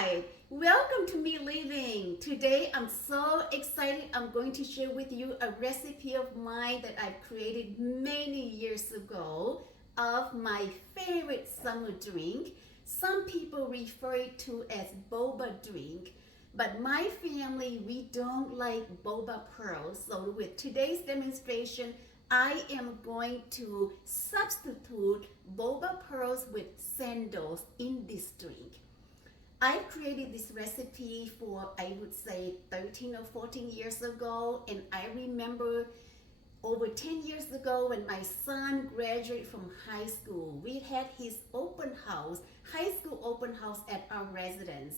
Hi, welcome to Me Living. Today I'm so excited. I'm going to share with you a recipe of mine that I created many years ago of my favorite summer drink. Some people refer it to as boba drink, but my family, we don't like boba pearls. So with today's demonstration, I am going to substitute boba pearls with cendols in this drink. I created this recipe for, I would say, 13 or 14 years ago, and I remember over 10 years ago when my son graduated from high school, we had his open house, high school open house at our residence.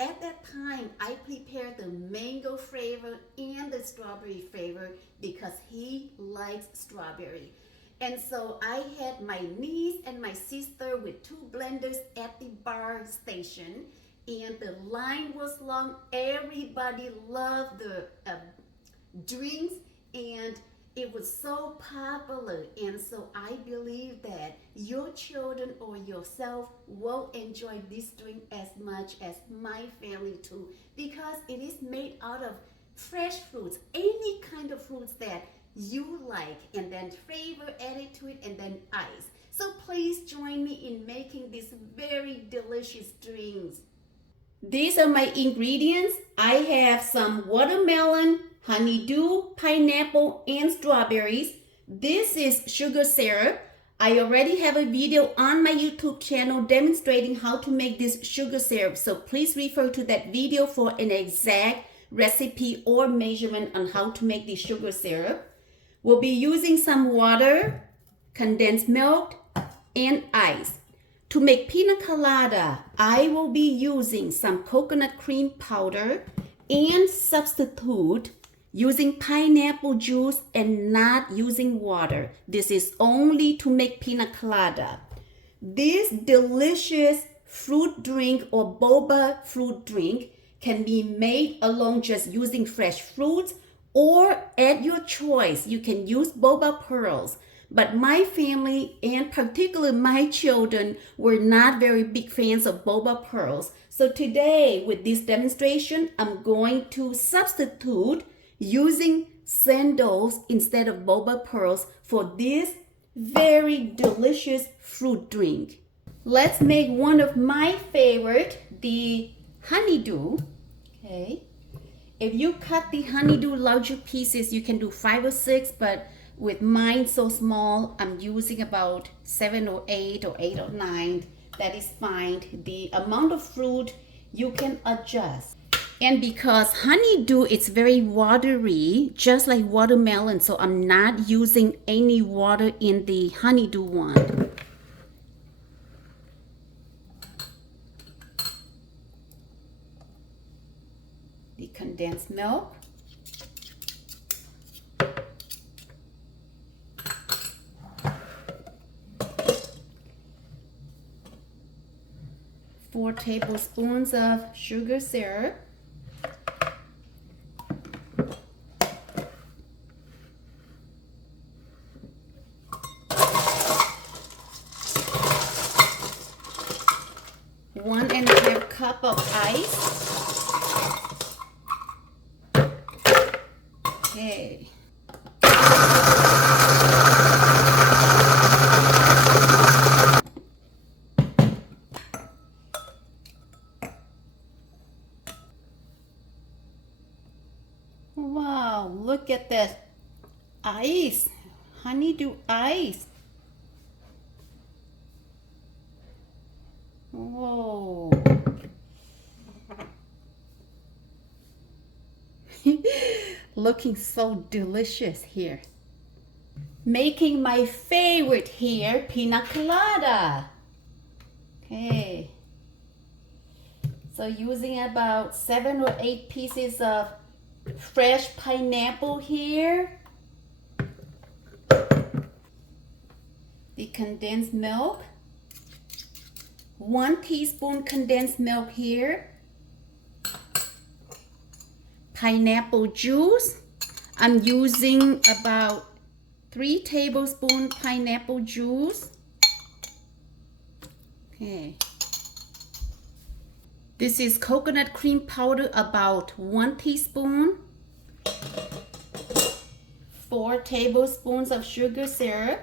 At that time, I prepared the mango flavor and the strawberry flavor because he likes strawberry. And so I had my niece and my sister with two blenders at the bar station, and the line was long. Everybody loved the drinks, and it was so popular. And so I believe that your children or yourself will enjoy this drink as much as my family too, because it is made out of fresh fruits, any kind of fruits that you like, and then flavor added to it, and then ice. So please join me in making these very delicious drinks. These are my ingredients. I have some watermelon, honeydew, pineapple, and strawberries. This is sugar syrup. I already have a video on my YouTube channel demonstrating how to make this sugar syrup, so please refer to that video for an exact recipe or measurement on how to make this sugar syrup. We'll be using some water, condensed milk, and ice. To make pina colada, I will be using some coconut cream powder and substitute using pineapple juice and not using water. This is only to make pina colada. This delicious fruit drink or boba fruit drink can be made alone just using fresh fruits, or at your choice, you can use boba pearls. But my family, and particularly my children, were not very big fans of boba pearls. So today, with this demonstration, I'm going to substitute using cendols instead of boba pearls for this very delicious fruit drink. Let's make one of my favorite, the honeydew. Okay. If you cut the honeydew larger pieces, you can do 5 or 6, but with mine so small, I'm using about 7 or 8 or 8 or 9. That is fine. The amount of fruit you can adjust. And because honeydew is very watery, just like watermelon, so I'm not using any water in the honeydew one. The condensed milk. Four tablespoons of sugar syrup. One and a half cup of ice. Okay. Wow, look at that ice, honeydew ice. Whoa. Looking so delicious here. Making my favorite here, pina colada. Okay. So using about 7 or 8 pieces of fresh pineapple here. The condensed milk. 1 teaspoon condensed milk here. Pineapple juice. I'm using about 3 tablespoons pineapple juice. Okay. This is coconut cream powder, about 1 teaspoon, 4 tablespoons of sugar syrup,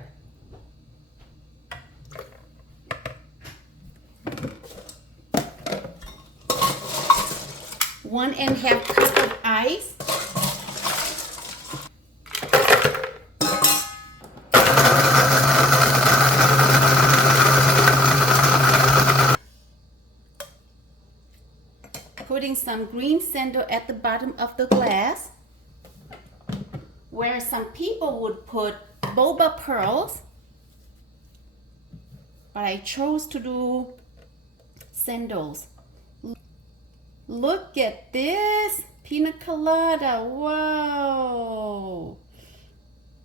1½ cup of ice, putting some green cendols at the bottom of the glass, where some people would put boba pearls, but I chose to do cendols. Look at this Pina Colada. Wow.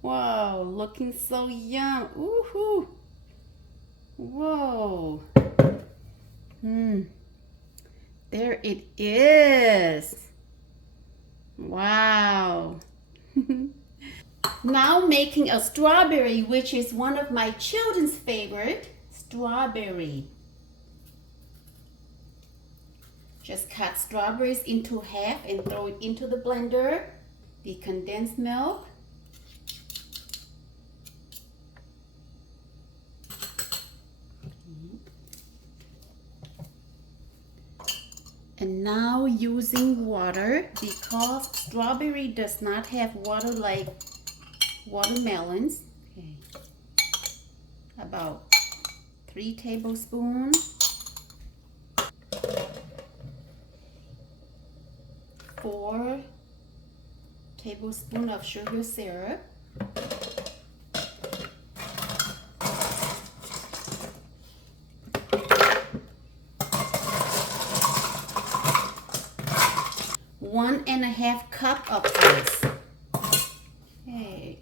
Wow, looking so yum. Woohoo. Whoa. There it is. Wow. Now making a strawberry, which is one of my children's favorite. Strawberry. Just cut strawberries into half and throw it into the blender. The condensed milk. And now using water, because strawberry does not have water like watermelons. Okay. About 3 tablespoons. 4 tablespoons of sugar syrup. One and a half cup of ice. Okay.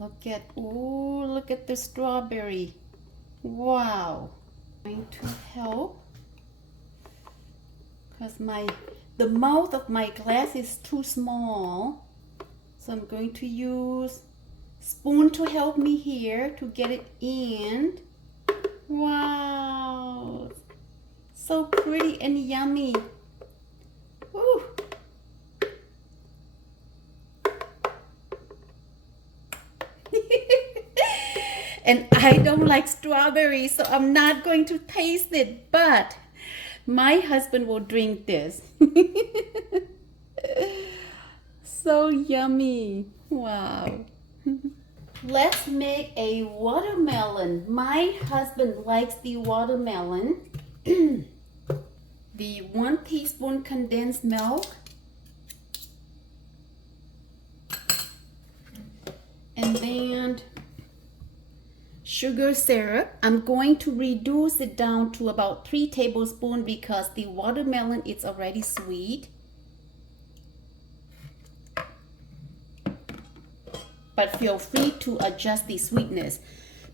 Okay. Look at the strawberry. Wow. Going to help because the mouth of my glass is too small, so I'm going to use spoon to help me here to get it in. Wow, so pretty and yummy. Woo. And I don't like strawberries, so I'm not going to taste it, but my husband will drink this. So yummy. Wow. Let's make a watermelon. My husband likes the watermelon. The 1 teaspoon condensed milk. And then sugar syrup. I'm going to reduce it down to about 3 tablespoons because the watermelon is already sweet. But feel free to adjust the sweetness.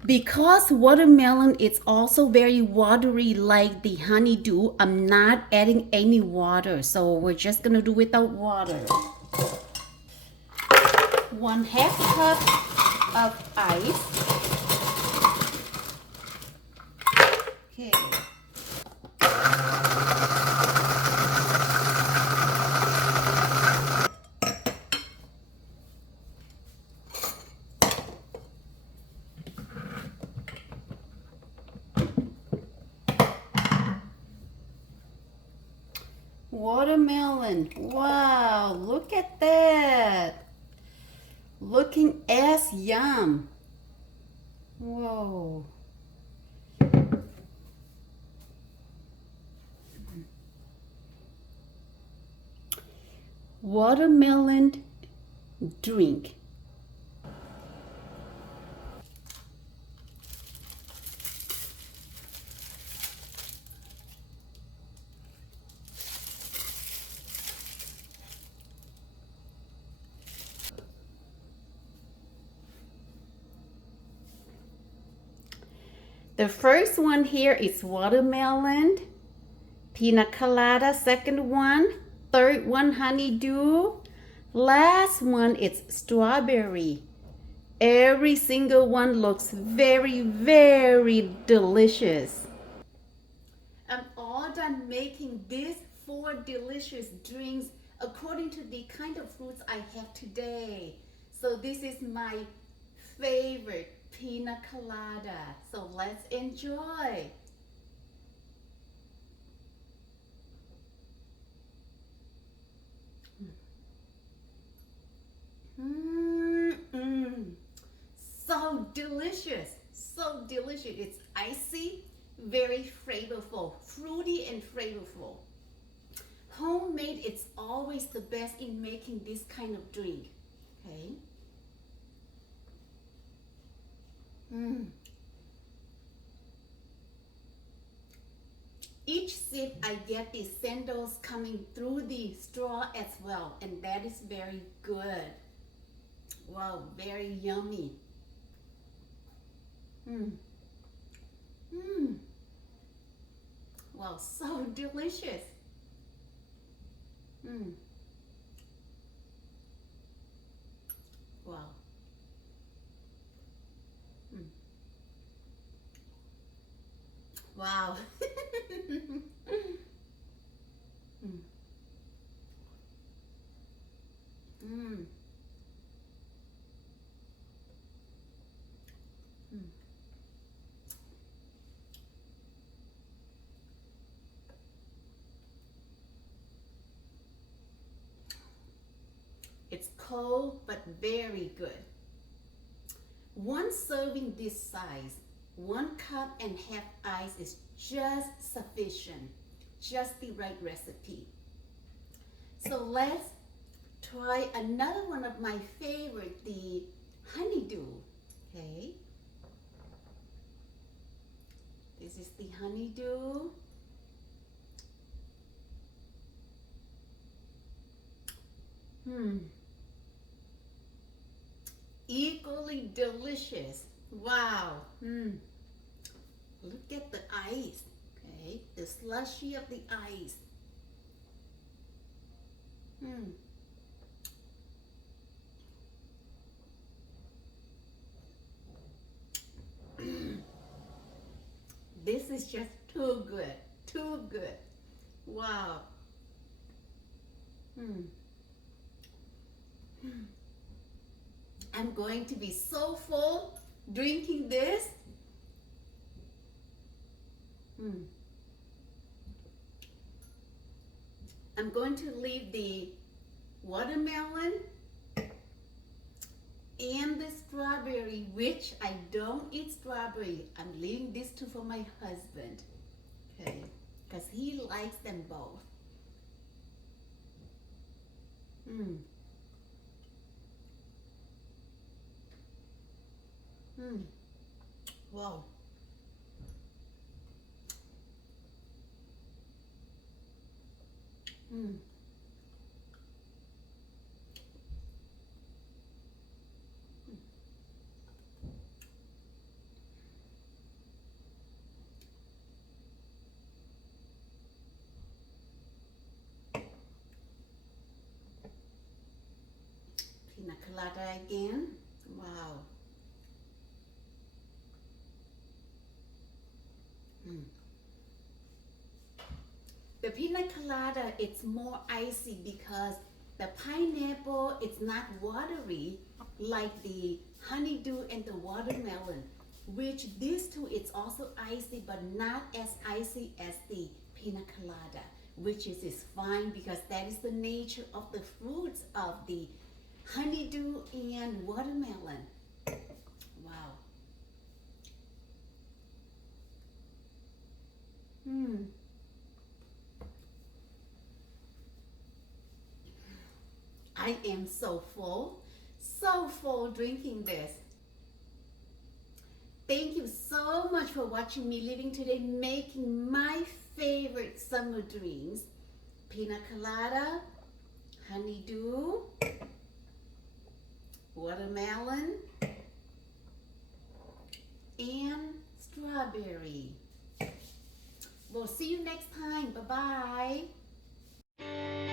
Because watermelon is also very watery like the honeydew, I'm not adding any water. So we're just gonna do without water. 1/2 cup of ice. Okay. Watermelon. Wow, look at that. Looking as yum. Whoa. Watermelon drink. The first one here is watermelon, Pina Colada, second one, third one honeydew, last one is strawberry. Every single one looks very, very delicious. I'm all done making these 4 delicious drinks according to the kind of fruits I have today. So this is my favorite Pina Colada. So let's enjoy. So delicious, so delicious. It's icy, very flavorful, fruity and flavorful. Homemade, it's always the best in making this kind of drink. Okay. Each sip I get the cendols coming through the straw as well, and that is very good. Wow, very yummy. Wow, so delicious. Wow. Wow. It's cold but very good. One serving this size, 1.5 cups ice is just sufficient, just the right recipe. So let's try another one of my favorite, the honeydew. Okay, this is the honeydew. Equally delicious. Wow. Look at the ice. Okay, the slushy of the ice. This is just too good. Too good. Wow. I'm going to be so full drinking this. I'm going to leave the watermelon and the strawberry, which I don't eat strawberry. I'm leaving this two for my husband, okay, because he likes them both. Wow. Pina Colada again. Wow. The Pina Colada, it's more icy because the pineapple, it's not watery like the honeydew and the watermelon, which these two, it's also icy, but not as icy as the Pina Colada, which is fine because that is the nature of the fruits of the honeydew and watermelon. Wow. I am so full drinking this. Thank you so much for watching me living today, making my favorite summer drinks. Pina Colada, honeydew, watermelon, and strawberry. We'll see you next time. Bye bye.